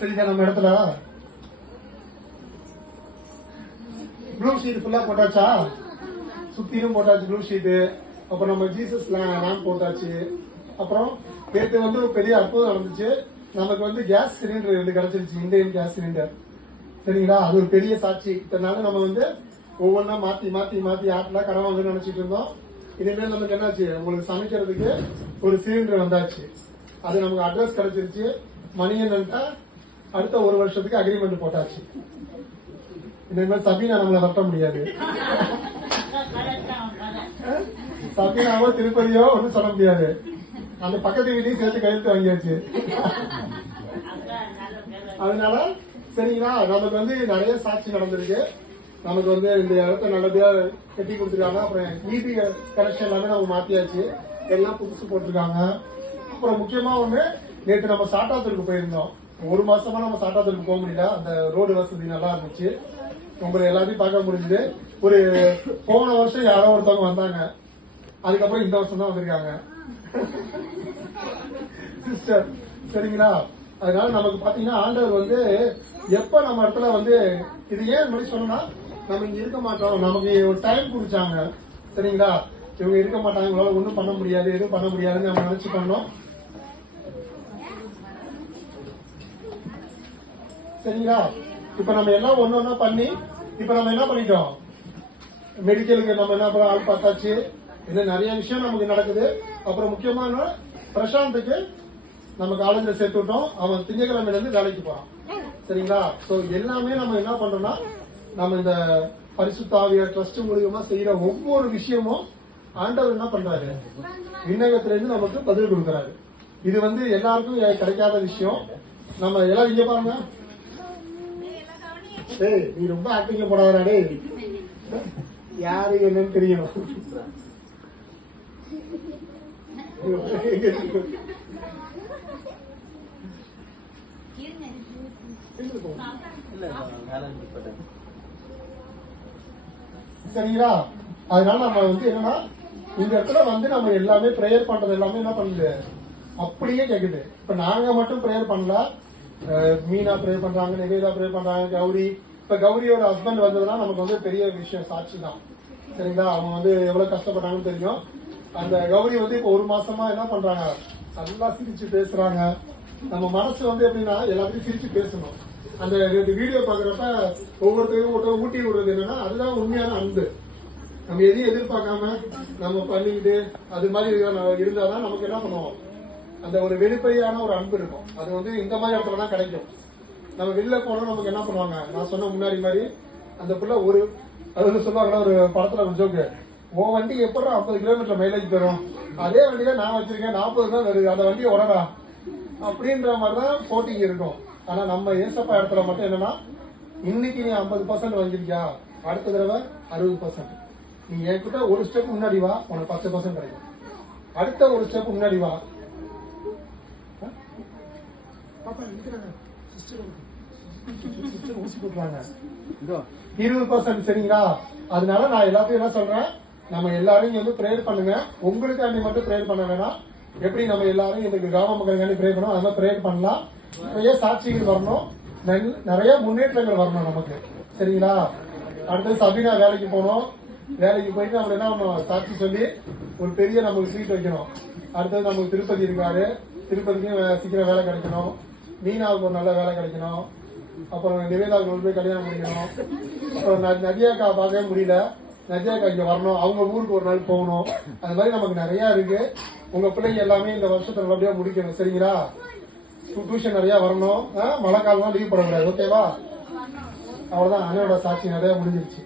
தெரியுதா நம்ம இடத்துல ப்ளூ ஷீட் ஃபுல்லா போட்டாச்சா? சுத்திலும் போட்டாச்சு ப்ளூ ஷீட். அப்புறம் நம்ம ஜீசஸ் லேம்ப் போட்டாச்சு. அப்புறம் நேற்று வந்து ஒரு பெரிய அற்புதம் நடந்துச்சு. நமக்கு வந்து கேஸ் சிலிண்டர் வந்து கிடைச்சிருச்சு, இந்தியன் கேஸ் சிலிண்டர். சரிங்களா? அது ஒரு பெரிய சாட்சி. இதனால நம்ம வந்து ஒவ்வொன்றா மாத்தி மாத்தி மாத்தி ஆட்டில் கடன் வாங்கன்னு நினைச்சிட்டு இருந்தோம். இனிமேல் நமக்கு என்னாச்சு, உங்களுக்கு சமைக்கிறதுக்கு ஒரு சிலிண்டர் வந்தாச்சு. அது நமக்கு அட்ரஸ் கிடைச்சிருச்சு. மணி என்னன்ட்டா அடுத்த ஒரு வருஷத்துக்கு அக்ரிமெண்ட் போட்டாச்சு. இனிமேல் சபீனா நம்மளை வரட்ட முடியாது. சபீனாவோ திருப்பதியோ ஒன்றும் சொல்ல முடியாது. அந்த பக்கத்து வீட்டையும் சேர்த்து கையெழுத்து வாங்கியாச்சு. அதனால சரிங்களா, நமக்கு வந்து நிறைய சாட்சி நடந்திருக்கு. நமக்கு வந்து இந்த இடத்த நல்லபடியா கட்டி கொடுத்துருக்காங்க. அப்புறம் ஈபி கனெக்ஷன் எல்லாமே நம்ம மாத்தியாச்சு, எல்லாம் புதுசு போட்டிருக்காங்க. அப்புறம் முக்கியமா ஒண்ணு, நேற்று நம்ம சாட்டாத்தூருக்கு போயிருந்தோம். ஒரு மாசமா நம்ம சாட்டாத்தூருக்கு போக முடியல. அந்த ரோடு வசதி நல்லா இருந்துச்சு, உங்களை எல்லாத்தையும் பார்க்க முடிஞ்சது. ஒரு போன வருஷம் யாரோ ஒருத்தவங்க வந்தாங்க, அதுக்கப்புறம் இந்த வருஷம் தான் வந்திருக்காங்க சிஸ்டர். சரிங்களா? அதனால நமக்கு பாத்தீங்கன்னா ஆண்டவர் வந்து எப்ப நம்ம இடத்துல வந்து இது ஏன் மாதிரி சொன்னா நம்ம இங்க இருக்க மாட்டோம், நமக்கு ஒரு டைம் குடிச்சாங்க. சரிங்களா? இவங்க இருக்க மாட்டாங்க, இவங்களால ஒண்ணும் பண்ண முடியாது, எதுவும் பண்ண முடியாதுன்னு நம்ம நினைச்சு பண்ணோம். சரிங்களா? இப்ப நம்ம எல்லாம் ஒன்னொன்னா பண்ணி இப்ப நம்ம என்ன பண்ணிட்டோம், மெடிக்கலுக்கு நம்ம என்ன பண்ண ஆள் பார்த்தாச்சு. இன்னும் நிறைய விஷயம் நமக்கு நடக்குது. அப்புறம் முக்கியமான பிரசாந்துக்கு நம்ம காலேஜ்ல சேர்த்து விட்டோம். அவன் திங்கக்கிழமையில இருந்து வேலைக்கு போறான். சரிங்களா? சோ எல்லாமே நம்ம என்ன பண்றோம்னா, நம்ம இந்த பரிசுத்த ஆவியார் ட்ரஸ்ட் மூலியமா செய்யற ஒவ்வொரு விஷயமும் ஆண்டவர் என்ன பண்றாரு, விண்ணகத்துல இருந்து நமக்கு பதில் கொடுக்கறாரு. இது வந்து எல்லாருக்கும் கிடைக்காத விஷயம். நம்ம எல்லாம் இங்க பாருங்க. டேய், நீ ரொம்ப ஆக்டிங்ல போடாதடா டேய், யாரு என்னன்னு தெரியும். சரிங்களா? அதனால நம்ம வந்து என்னன்னா, இந்த இடத்துல வந்து நம்ம எல்லாமே பிரேயர் பண்றது எல்லாமே என்ன பண்ணுது, அப்படியே கேக்குது. இப்ப நாங்க மட்டும் பிரேயர் பண்ணல, மீனா ப்ரே பண்றாங்க, நிவேதா ப்ரே பண்றாங்க, கௌரி. இப்ப கௌரியோட ஹஸ்பண்ட் வந்ததுன்னா நமக்கு வந்து பெரிய விஷயம், சாட்சி தான். சரிங்களா? அவங்க வந்து எவ்வளவு கஷ்டப்பட்டாங்கன்னு தெரியும். அந்த கௌரி வந்து இப்ப ஒரு மாசமா என்ன பண்றாங்க, நல்லா சிரிச்சு பேசுறாங்க. நம்ம மனசு வந்து எப்படின்னா எல்லாத்தையும் சிரிச்சு பேசணும். அந்த வீடியோ பாக்குறப்ப ஒவ்வொருத்தருக்கும் ஊட்டி விடுறது என்னன்னா, அதுதான் உண்மையான அன்பு. நம்ம எதையும் எதிர்பார்க்காம நம்ம பண்ணிக்கிட்டு அது மாதிரி இருந்தாதான் நமக்கு என்ன பண்ணுவோம், அந்த ஒரு வெளிப்படையான ஒரு அன்பு இருக்கும். அது வந்து இந்த மாதிரி இடத்துல தான் கிடைக்கும். நம்ம வெளில போனோம், நமக்கு என்ன பண்ணுவாங்க, நான் சொன்ன முன்னாடி மாதிரி அந்த புள்ள ஒரு அது சொல்லுவாங்கன்னா, ஒரு படத்துல ஒரு ஜோக்கு, உன் வண்டி எப்படி 50 கிலோமீட்டர் மைலேஜ் தரும், அதே வண்டியில நான் வச்சிருக்கேன் 40 தான் வருது, அந்த வண்டியை உடடா அப்படின்ற மாதிரிதான் போட்டிங்க இருக்கும். ஆனா நம்ம ஏசப்பா இடத்துல மட்டும் என்னன்னா, இன்னைக்கு நீ 50% வாங்கிருக்கியா, அடுத்த தடவை 60%. நீ என்கிட்ட ஒரு ஸ்டெப் முன்னாடி வா, உனக்கு 10% கிடைக்கும். அடுத்த ஒரு ஸ்டெப் முன்னாடி வா, ஊசி போட்டுறாங்க 20%. சரிங்களா? அதனால நான் எல்லாத்தையும் என்ன சொல்றேன், நம்ம எல்லாரும் வந்து பிரேயர் பண்ணுங்க. உங்களுக்காண்டி மட்டும் பிரேயர் பண்ண வேணாம். எப்படி நம்ம எல்லாரும் இந்த கிராம மக்களுக்காண்டி பிரேயர் பண்ணோம், அதெல்லாம் பிரேயர் பண்ணலாம். நிறைய சாட்சிகள் வரணும், நிறைய முன்னேற்றங்கள் வரணும் நமக்கு. சரிங்களா? அடுத்தது சபீனா வேலைக்கு போனோம். வேலைக்கு போயிட்டு நம்ம என்ன பண்ணணும், சாட்சி சொல்லி ஒரு பெரிய நமக்கு சீட் வைக்கணும். அடுத்தது நமக்கு திருப்பதி இருக்காரு, திருப்பதிக்கும் சீக்கிரம் வேலை கிடைக்கணும். மீனாவுக்கு ஒரு நல்ல வேலை கிடைக்கணும். அப்புறம் நிவேதாவுக்கு போய் கல்யாணம் முடிக்கணும். அப்புறம் நதியாக்கா பார்க்கவே முடியல, நதியாக்கா இங்க வரணும், அவங்க ஊருக்கு ஒரு நாள் போகணும். அது மாதிரி நமக்கு நிறைய இருக்கு. உங்க பிள்ளைங்க எல்லாமே இந்த வருஷத்தை நல்லபடியா முடிக்கணும். சரிங்களா? டியூஷன் நிறைய வரணும். மழை காலம் லீவ் போடக்கூடாது. ஓகேவா? அவ்வளவுதான். அண்ணனோட சாட்சி நிறைய முடிஞ்சிருச்சு.